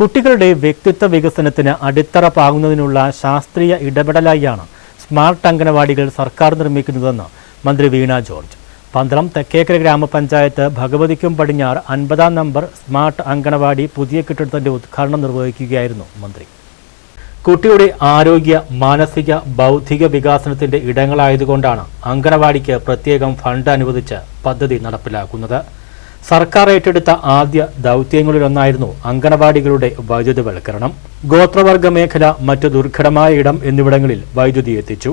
കുട്ടികളുടെ വ്യക്തിത്വ വികസനത്തിന് അടിത്തറ പാകുന്നതിനുള്ള ശാസ്ത്രീയ ഇടപെടലായാണ് സ്മാർട്ട് അംഗനവാടികൾ സർക്കാർ നിർമ്മിക്കുന്നതെന്ന് മന്ത്രി വീണ ജോർജ്. പന്തളം തെക്കേക്കര ഗ്രാമപഞ്ചായത്ത് ഭഗവതിക്കും പടിഞ്ഞാർ അൻപതാം നമ്പർ സ്മാർട്ട് അംഗനവാടി പുതിയ കെട്ടിടത്തിന്റെ ഉദ്ഘാടനം നിർവഹിക്കുകയായിരുന്നു മന്ത്രി. കുട്ടിയുടെ ആരോഗ്യ മാനസിക ബൗദ്ധിക വികാസനത്തിന്റെ ഇടങ്ങളായതുകൊണ്ടാണ് അംഗനവാടിക്ക് പ്രത്യേകം ഫണ്ട് അനുവദിച്ച് പദ്ധതി നടപ്പിലാക്കുന്നത്. സർക്കാർ ഏറ്റെടുത്ത ആദ്യ ദൗത്യങ്ങളിലൊന്നായിരുന്നു അങ്കണവാടികളുടെ വൈദ്യുതിവൽക്കരണം. ഗോത്രവർഗ മേഖല മറ്റു ദുർഘടമായ ഇടം എന്നിവിടങ്ങളിൽ വൈദ്യുതി എത്തിച്ചു.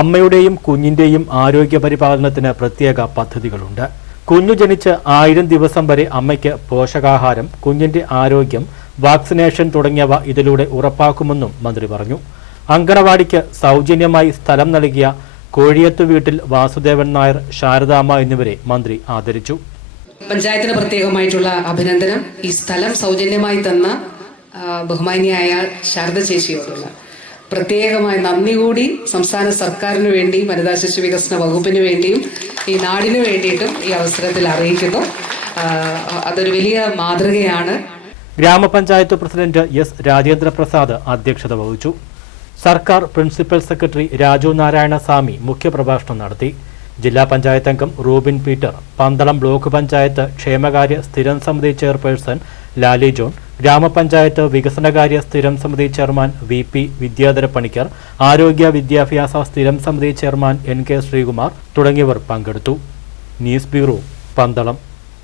അമ്മയുടെയും കുഞ്ഞിന്റെയും ആരോഗ്യ പരിപാലനത്തിന് പ്രത്യേക പദ്ധതികളുണ്ട്. കുഞ്ഞു ജനിച്ച് ആയിരം ദിവസം വരെ അമ്മയ്ക്ക് പോഷകാഹാരം കുഞ്ഞിന്റെ ആരോഗ്യം വാക്സിനേഷൻ തുടങ്ങിയവ ഇതിലൂടെ ഉറപ്പാക്കുമെന്നും മന്ത്രി പറഞ്ഞു. അങ്കണവാടിക്ക് സൗജന്യമായി സ്ഥലം നൽകിയ കോഴിയത്ത് വീട്ടിൽ വാസുദേവൻ നായർ ശാരദാമ്മ എന്നിവരെ മന്ത്രി ആദരിച്ചു. പഞ്ചായത്തിന് പ്രത്യേകമായിട്ടുള്ള അഭിനന്ദനം. ഈ സ്ഥലം സൗജന്യമായി തന്ന ബഹുമാനിയായ ശാരദ ചേച്ചിയോടുള്ള പ്രത്യേകമായ നന്ദി കൂടി സംസ്ഥാന സർക്കാരിന് വേണ്ടിയും വനിതാ ശിശു വികസന വകുപ്പിന് വേണ്ടിയും ഈ നാടിന് വേണ്ടിയിട്ടും ഈ അവസരത്തിൽ അറിയിക്കുന്നു. അതൊരു വലിയ മാതൃകയാണ്. ഗ്രാമപഞ്ചായത്ത് പ്രസിഡന്റ് എസ്. രാജേന്ദ്ര പ്രസാദ് അധ്യക്ഷത വഹിച്ചു. സർക്കാർ പ്രിൻസിപ്പൽ സെക്രട്ടറി രാജു നാരായണ സ്വാമി മുഖ്യപ്രഭാഷണം നടത്തി. ജില്ലാ പഞ്ചായത്ത് അംഗം Rubin Peter Pandalam block panchayat ക്ഷേമകാര്യ സ്ഥിരം സമിതി ചെയർപേഴ്സൺ ലാലി ജോൺ ഗ്രാമപഞ്ചായത്ത് വികസനകാര്യ സ്ഥിരം സമിതി chairman V P Vidyadhara Panicker ആരോഗ്യ വിദ്യാഭ്യാസ സ്ഥിരം സമിതി ചെയർമാൻ എൻ കെ ശ്രീകുമാർ തുടങ്ങിയവർ പങ്കെടുത്തു. News bureau Pandalam.